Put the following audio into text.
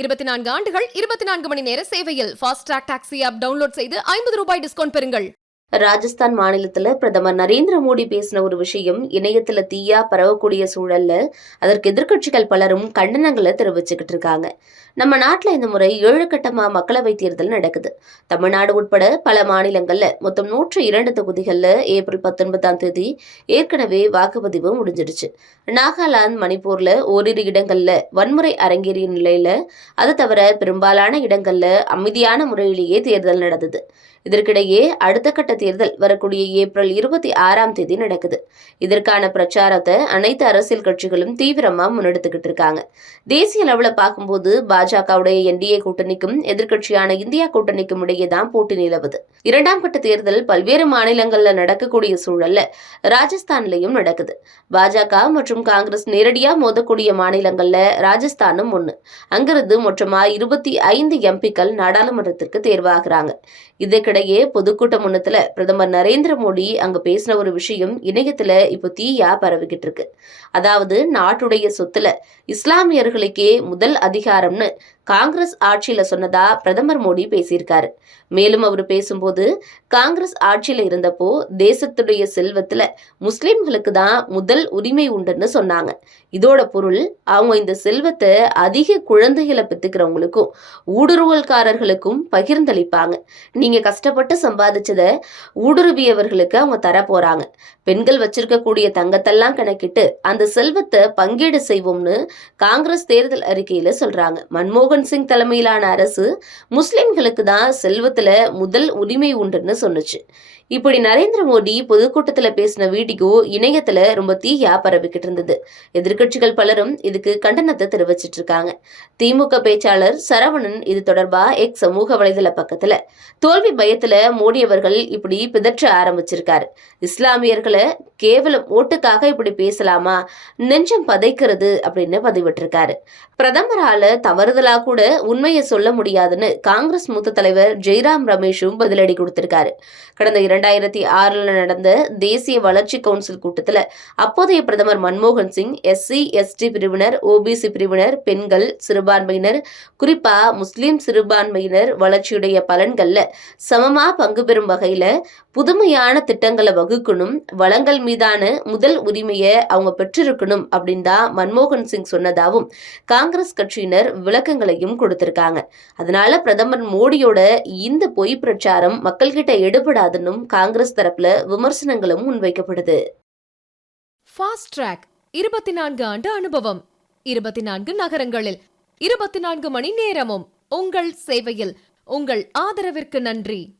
இருபத்தி நான்கு ஆண்டுகள் இருபத்தி நான்கு மணி நேர சேவையில் ஃபாஸ்ட் டாக்ஸி ஆப் டவுன்லோட் செய்து ஐம்பது ரூபாய் டிஸ்கவுண்ட் பெறுங்கள். ராஜஸ்தான் மாநிலத்துல பிரதமர் நரேந்திர மோடி பேசின ஒரு விஷயம் இணையத்துல தீயா பரவக்கூடிய சூழல்ல அதற்கு எதிர்க்கட்சிகள் பலரும் கண்டனங்களை தெரிவிச்சுக்கிட்டு இருக்காங்க. நம்ம நாட்டுல இந்த முறை ஏழு கட்டமா மக்களவை தேர்தல் நடக்குது. தமிழ்நாடு உட்பட பல மாநிலங்கள்ல மொத்தம் நூற்று இரண்டு தொகுதிகளில் ஏப்ரல் பத்தொன்பதாம் தேதி ஏற்கனவே வாக்குப்பதிவு முடிஞ்சிடுச்சு. நாகாலாந்து மணிப்பூர்ல ஓரிரு இடங்கள்ல வன்முறை அரங்கேறிய நிலையில அது தவிர பெரும்பாலான இடங்கள்ல அமைதியான முறையிலேயே தேர்தல் நடந்தது. இதற்கிடையே அடுத்த கட்ட தேர்தல் வரக்கூடிய ஏப்ரல் இருபத்தி ஆறாம் தேதி நடக்குது. இதற்கான பிரச்சாரத்தை அனைத்து அரசியல் கட்சிகளும் தீவிரமா முன்னெடுத்துக்கிட்டு இருக்காங்க. தேசிய அளவுல பார்க்கும்போது பாஜகவுடைய என்டிஏ கூட்டணிக்கும் எதிர்கட்சியான இந்தியா கூட்டணிக்கும் இடையே தான் போட்டி நிலவுது. இரண்டாம் கட்ட தேர்தல் பல்வேறு மாநிலங்கள்ல நடக்கக்கூடிய சூழல்ல ராஜஸ்தான்லயும் நடக்குது. பாஜக மற்றும் காங்கிரஸ் நேரடியா மோதக்கூடிய மாநிலங்கள்ல ராஜஸ்தானும் ஒண்ணு. அங்கிருந்து மொத்தமா இருபத்தி ஐந்து எம்பிக்கள் நாடாளுமன்றத்திற்கு தேர்வாகிறாங்க. இதற்கிடையே பொதுக்கூட்டம் ஒன்னத்துல பிரதமர் நரேந்திர மோடி அங்க பேசின ஒரு விஷயம் இணையத்துல இப்போ தீயா பரவிக்கிட்டு இருக்கு. அதாவது நாட்டுடைய சொத்துல இஸ்லாமியர்களுக்கே முதல் அதிகாரம்னு காங்கிரஸ் ஆட்சியில சொன்னதா பிரதமர் மோடி பேசியிருக்காரு. மேலும் அவர் பேசும்போது காங்கிரஸ் ஆட்சியில இருந்தப்போ தேசத்துடைய செல்வத்துல முஸ்லிம்களுக்கு தான் முதல் உரிமை உண்டுன்னு சொன்னாங்க. இதோட பொருள் அவங்க இந்த செல்வத்தை அதிக குழந்தைகளை பெத்துக்கிறவங்களுக்கும் ஊடுருவல்காரர்களுக்கும் பகிர்ந்தளிப்பாங்க. நீங்க கஷ்டப்பட்டு சம்பாதிச்சதை ஊடுருவியவர்களுக்கு அவங்க தர போறாங்க. பெண்கள் வச்சிருக்கக்கூடிய தங்கத்தெல்லாம் கணக்கிட்டு அந்த செல்வத்தை பங்கீடு செய்வோம்னு காங்கிரஸ் தேர்தல் அறிக்கையில சொல்றாங்க. மன்மோகன் சிங் தலைமையிலான அரசு முஸ்லிம்களுக்கு தான் செல்வத்துல முதல் உரிமை உண்டுன்னு சொன்னுச்சு. இப்படி நரேந்திர மோடி பொதுக்கூட்டத்துல பேசின வீடியோ இணையத்துல ரொம்ப தீயா பரவிக்கிட்டு இருந்தது. எதிர்கட்சிகள் பலரும் இதுக்கு கண்டனத்தை தெரிவிச்சிட்டு இருக்காங்க. திமுக பேச்சாளர் சரவணன் இது தொடர்பா எக் சமூக வலைதள பக்கத்துல தோல்வி பய பயத்துல மோடி அவர்கள் இப்படி பிதற்ற ஆரம்பிச்சிருக்காரு. இஸ்லாமியர்களை கேவலம் ஓட்டுக்காக இப்படி பேசலாமா? நெஞ்சம் பதைக்கிறது அப்படின்னு பதிவிட்டிருக்காரு. பிரதமரால தவறுதலா கூட உண்மையை சொல்ல முடியாதுன்னு காங்கிரஸ் மூத்த தலைவர் ஜெய்ராம் ரமேஷும் பதிலடி கொடுத்திருக்காரு. கடந்த இரண்டாயிரத்தி ஆறுல நடந்த தேசிய வளர்ச்சி கவுன்சில் கூட்டத்துல அப்போதைய பிரதமர் மன்மோகன் சிங் எஸ்சி எஸ்டி பிரிவினர் ஓபிசி பிரிவினர் பெண்கள் சிறுபான்மையினர் குறிப்பா முஸ்லிம் சிறுபான்மையினர் வளர்ச்சியுடைய பலன்கள்ல சமமாக பங்கு பெறும் வகையில் புதுமையான திட்டங்களை வகுக்கணும் வளங்கள் மீதான முதல் உரிமையை அவங்க பெற்றிருக்கணும் அப்படின்னு தான் மன்மோகன் சிங் சொன்னதாகவும் காங்கிரஸ் கட்சியினர் விளக்கங்களையும் கொடுத்திருக்காங்க. அதனால பிரதமர் மோடியோட இந்த பொய் பிரச்சாரம் மக்கள்கிட்ட எடுபடாதுன்னு காங்கிரஸ் தரப்புல விமர்சனங்களும் முன்வைக்கப்படுது. ஃபாஸ்ட் ட்ராக் இருபத்தி நான்கு ஆண்டு அனுபவம் இருபத்தி நான்கு நகரங்களில் இருபத்தி நான்கு மணி நேரமும் உங்கள் சேவையில் உங்கள் ஆதரவிற்கு நன்றி.